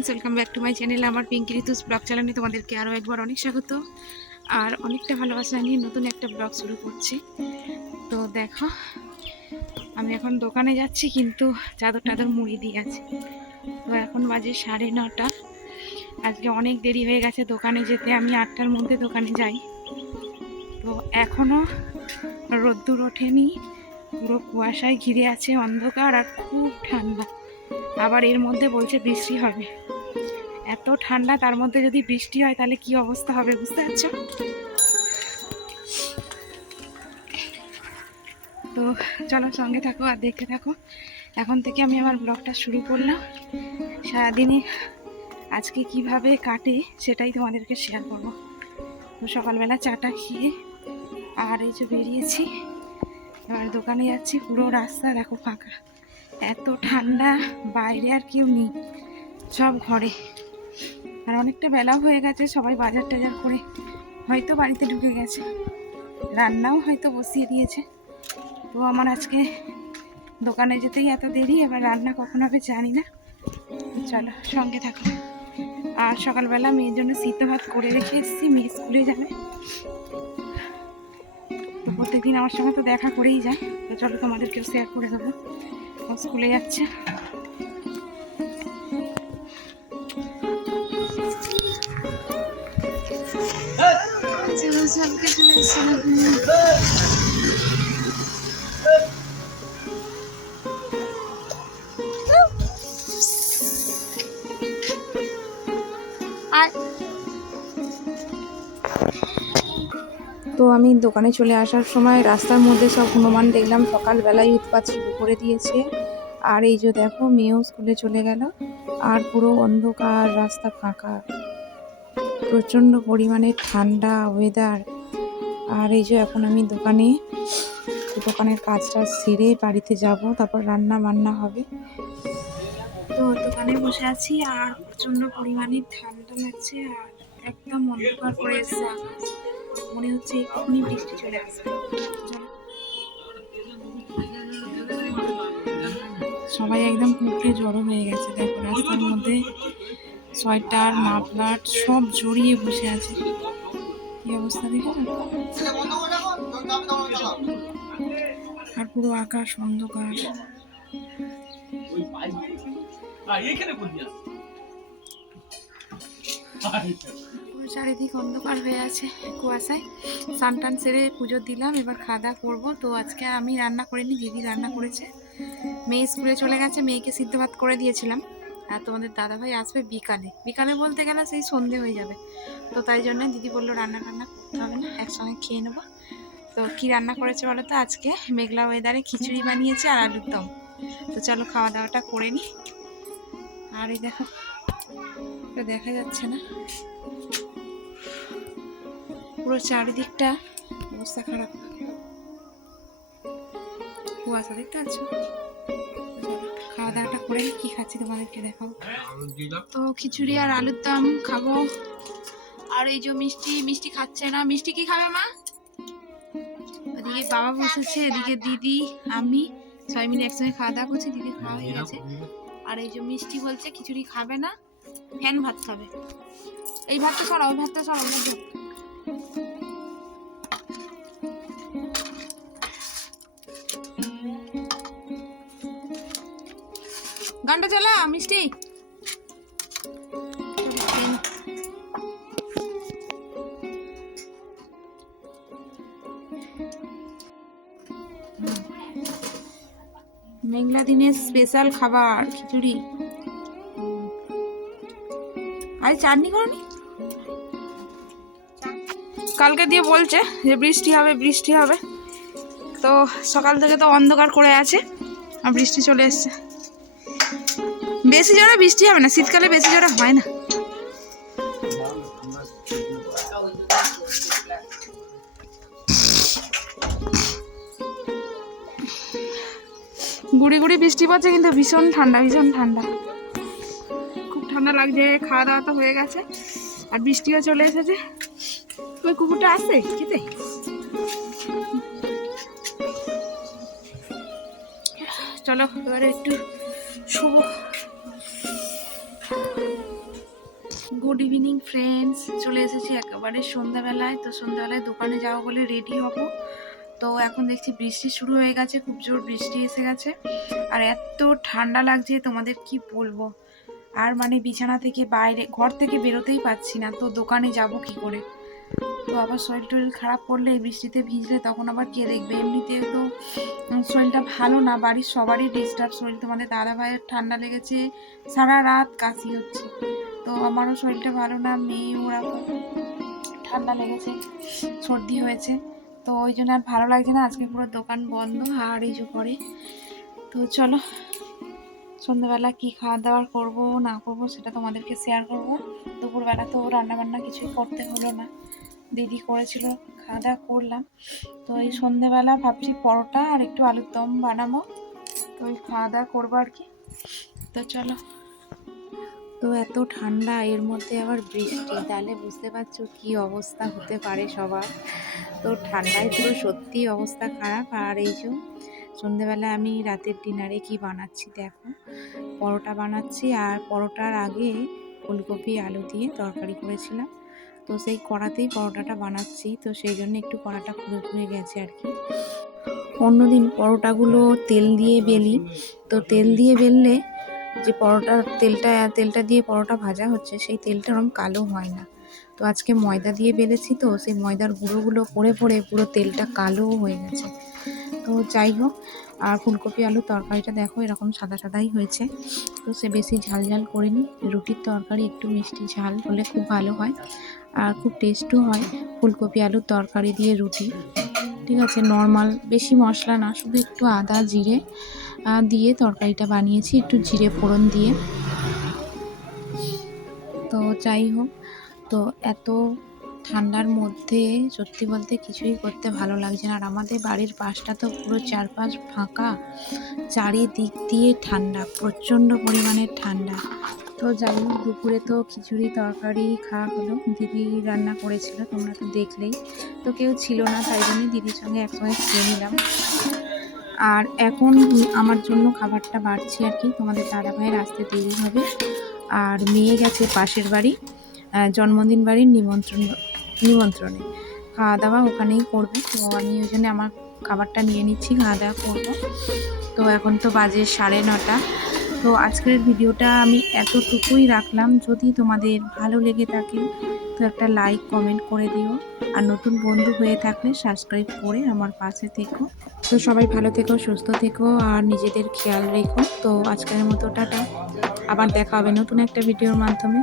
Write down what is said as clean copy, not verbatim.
Friends, welcome back to my channel. আমার Pinki ঋতুস blog চ্যানেলে তোমাদেরকে আরও একবার অনেক স্বাগত আর অনেকটা ভালোবাসা নিয়ে নতুন একটা ব্লগ শুরু করছি। তো দেখো, আমি এখন দোকানে যাচ্ছি, কিন্তু চাদর টাদর মুড়ি দিয়ে আছে। তো এখন বাজে 9:30। আজকে অনেক দেরি হয়ে গেছে দোকানে যেতে। আমি 8টার মধ্যে দোকানে যাই। তো এখনও রোদ্দুর ওঠেনি, পুরো কুয়াশায় ঘিরে আছে, অন্ধকার আর খুব ঠান্ডা। আবার এর মধ্যে বলছে বৃষ্টি হবে। এত ঠান্ডা, তার মধ্যে যদি বৃষ্টি হয় তাহলে কি অবস্থা হবে বুঝতে পারছো? তো চলো সঙ্গে থাকো আর দেখতে থাকো। এখন থেকে আমি আমার ব্লগটা শুরু করলাম। সারাদিনে আজকে কিভাবে কাটে সেটাই তোমাদেরকে শেয়ার করবো। তো সকালবেলা চাটা খেয়ে আর এই যে বেরিয়েছি, এবার দোকানে যাচ্ছি। পুরো রাস্তা দেখো ফাঁকা, এত ঠান্ডা, বাইরে আর কেউ নেই, সব ঘরে। আর অনেকটা বেলাও হয়ে গেছে, সবাই বাজার টাজার করে হয়তো বাড়িতে ঢুকে গেছে, রান্নাও হয়তো বসিয়ে দিয়েছে। তো আমার আজকে দোকানে যেতেই এত দেরি, এবার রান্না কখন হবে জানি না। চলো সঙ্গে থাকো। আর সকালবেলা মেয়ের জন্য সিদ্ধ ভাত করে রেখে এসেছি, মেয়ে স্কুলে যাবে। তো প্রত্যেকদিন আমার সঙ্গে তো দেখা করেই যায়, তো চলো তোমাদেরকেও শেয়ার করে দেবো। ও স্কুলে যাচ্ছে। তো আমি দোকানে চলে আসার সময় রাস্তার মধ্যে সব হনুমান দেখলাম, সকালবেলায় উৎপাত শুরু করে দিয়েছে। আর এই যে দেখো, মেয়েও স্কুলে চলে গেল, আর পুরো অন্ধকার, রাস্তা ফাঁকা, প্রচণ্ড পরিমাণে ঠান্ডা ওয়েদার। আর এই যে এখন আমি দোকানের কাজটা সেরে বাড়িতে যাব, তারপর রান্না বান্না হবে। তো দোকানে বসে আছি আর প্রচণ্ড পরিমাণে ঠান্ডা লাগছে, আর একদম অন্ধকার করে এসেছে আকাশ, মনে হচ্ছে এক্ষুনি বৃষ্টি চলে আসবে। সবাই একদম কুঁকড়ে জড়ো হয়ে গেছে, দেখো রাস্তার মধ্যে সোয়েটার, মাফলার সব জড়িয়ে বসে আছে। কি অবস্থা দেখো, আর পুরো আকাশ অন্ধকার। চারিদিক অন্ধকার হয়ে আছে কুয়াশায়। স্নান টান সেরে পুজো দিলাম, এবার খাওয়া দাওয়া করবো। তো আজকে আমি রান্না করিনি, দিদি রান্না করেছে। মেয়ে স্কুলে চলে গেছে, মেয়েকে সিদ্ধ ভাত করে দিয়েছিলাম। আর তোমাদের দাদাভাই আসবে বিকালে বলতে গেলে সেই সন্ধে হয়ে যাবে। তো তাই জন্য দিদি বললো রান্না করতে হবে না, একসঙ্গে খেয়ে নেবো। তো কি রান্না করেছে বলো তো? আজকে মেঘলা ওয়েদারে খিচুড়ি বানিয়েছে আর আলুর দম। তো চলো খাওয়া দাওয়াটা করে নি। আর এই দেখো, তো দেখা যাচ্ছে না, পুরো চারিদিকটা অবস্থা খারাপ, কুয়াশা দেখতে পাচ্ছ। খাওয়া দাওয়াটা করে কি খাচ্ছি তোমাদেরকে দেখাও। তো খিচুড়ি আর আলুর দম খাবো। আর এই যে মিষ্টি খাচ্ছে না। মিষ্টি কি খাবে মা? এদিকে বাবা বসেছে, এদিকে দিদি, আমি সবাই মিলে একসঙ্গে খাওয়া দাওয়া করছি। দিদি খাওয়া হয়ে গেছে। আর এই যে মিষ্টি বলছে খিচুড়ি খাবে না, ফ্যান ভাত খাবে। এই ভাতটা সরাও, ওই ভাতটা সরাও, ভাত। গানটা চালা মিষ্টি। মেঘলা দিনের স্পেশাল খাবার খিচুড়ি। আরে চাটনি করনি? কালকে দিয়ে বলছে যে বৃষ্টি হবে। তো সকাল থেকে তো অন্ধকার করে আছে, আর বৃষ্টি চলে এসছে। বেশি জোরে বৃষ্টি হবে না, শীতকালে বেশি জোরে হয় না। গুড়ি গুড়ি বৃষ্টি পড়ছে, কিন্তু ভীষণ ঠান্ডা, খুব ঠান্ডা লাগছে। খাওয়া দাওয়া তো হয়ে গেছে আর বৃষ্টিও চলে এসেছে। ওই কুকুরটা আসছে খেতে। চলো এবারে একটু শুভ গুড ইভিনিং ফ্রেন্ডস, চলে এসেছি একেবারে সন্ধ্যাবেলায়। তো সন্ধ্যাবেলায় দোকানে যাওয়া বলে রেডি হব। তো এখন দেখছি বৃষ্টি শুরু হয়ে গেছে, খুব জোর বৃষ্টি এসে গেছে। আর এত ঠান্ডা লাগছে তোমাদের কি বলবো। আর মানে বিছানা থেকে বাইরে ঘর থেকে বেরোতেই পাচ্ছি না, তো দোকানে যাব কি করে। তো আবার শরীর টরীর খারাপ করলে এই বৃষ্টিতে ভিজলে তখন আবার কে দেখবে। এমনিতে তো শরীরটা ভালো না, বাড়ির সবারই ডিস্টার্ব শরীর। তোমাদের দাদা ভাইয়ের ঠান্ডা লেগেছে, সারা রাত কাশি হচ্ছে। তো আমারও শরীরটা ভালো না, মেয়ে ওরা ঠান্ডা লেগেছে, সর্দি হয়েছে। তো ওই জন্য আর ভালো লাগছে না, আজকে পুরো দোকান বন্ধ। আর এই যে করে, তো চলো সন্ধ্যাবেলা কি খাওয়া দাওয়া করবো না করবো সেটা তোমাদেরকে শেয়ার করব। দুপুরবেলা তো রান্নাবান্না কিছুই করতে হলো না, দিদি করেছিল, খাওয়া দাওয়া করলাম। তো এই সন্ধ্যেবেলা ভাবছি পরোটা আর একটু আলুর দম বানাবো, তো ওই খাওয়া দাওয়া করবো আর কি। তো চলো। তো এত ঠান্ডা, এর মধ্যে আবার বৃষ্টি, তাহলে বুঝতে পারছো কি অবস্থা হতে পারে সবার। তো ঠান্ডায় পুরো সত্যি অবস্থা খারাপ। আর এই যে সন্ধেবেলা আমি রাতের ডিনারে কি বানাচ্ছি দেখো, পরোটা বানাচ্ছি। আর পরোটার আগে ফুলকপি আলু দিয়ে তরকারি করেছিলাম, তো সেই কড়াতেই পরোটাটা বানাচ্ছি। তো সেই জন্য একটু কড়াটা পুড়ে পুড়ে গেছে আর কি। অন্যদিন পরোটাগুলো তেল দিয়ে বেলি, তো তেল দিয়ে বেললে যে পরোটার তেলটা দিয়ে পরোটা ভাজা হচ্ছে, সেই তেলটা ওরকম কালো হয় না। তো আজকে ময়দা দিয়ে বেলেছি, তো সেই ময়দার গুঁড়োগুলো পড়ে পড়ে পুরো তেলটা কালো হয়ে গেছে। তো যাই হোক, আর ফুলকপি আলুর তরকারিটা দেখো এরকম সাদা সাদাই হয়েছে। তো সে বেশি ঝাল ঝাল করিনি, রুটির তরকারি একটু মিষ্টি ঝাল হলে খুব ভালো হয়, আর খুব টেস্টও হয় ফুলকপি আলুর তরকারি দিয়ে রুটি। ঠিক আছে, নর্মাল, বেশি মশলা না, শুধু একটু আদা জিরে দিয়ে তরকারিটা বানিয়েছি, একটু জিরে ফোড়ন দিয়ে। তো যাই হোক, তো এত ঠান্ডার মধ্যে সত্যি বলতে কিছুই করতে ভালো লাগছে না। আর আমাদের বাড়ির পাশটা তো পুরো চারপাশ ফাঁকা, চারিদিক দিয়ে ঠান্ডা, প্রচণ্ড পরিমাণের ঠান্ডা। তো যাই হোক, দুপুরে তো খিচুড়ি তরকারি খাওয়া হলো, দিদি রান্না করেছিল, তোমরা তো দেখলেই। তো কেউ ছিল না, তাই জন্যই দিদির সঙ্গে একসঙ্গে খেয়ে নিলাম। আর এখন আমার জন্য খাবারটা বাড়ছি আর কি, তোমাদের দাদা ভাইয়ের আসতে দেরি হবে। আর মেয়ে গেছে পাশের বাড়ি জন্মদিন বাড়ির নিমন্ত্রণে, খাওয়া দাওয়া ওখানেই করবে। তো আমি ওই জন্য আমার খাবারটা নিয়ে নিচ্ছি, খাওয়া দাওয়া করবো। তো এখন তো বাজে 9:30। তো আজকের ভিডিওটা আমি এতটুকুই রাখলাম। যদি তোমাদের ভালো লেগে থাকে তো একটা লাইক কমেন্ট করে দিও, আর নতুন বন্ধু হয়ে থাকলে সাবস্ক্রাইব করে আমার পাশে থেকো। তো সবাই ভালো থেকো, সুস্থ থেকো, আর নিজেদের খেয়াল রেখো। তো আজকের মতো টাটা, আবার দেখা হবে নতুন একটা ভিডিওর মাধ্যমে।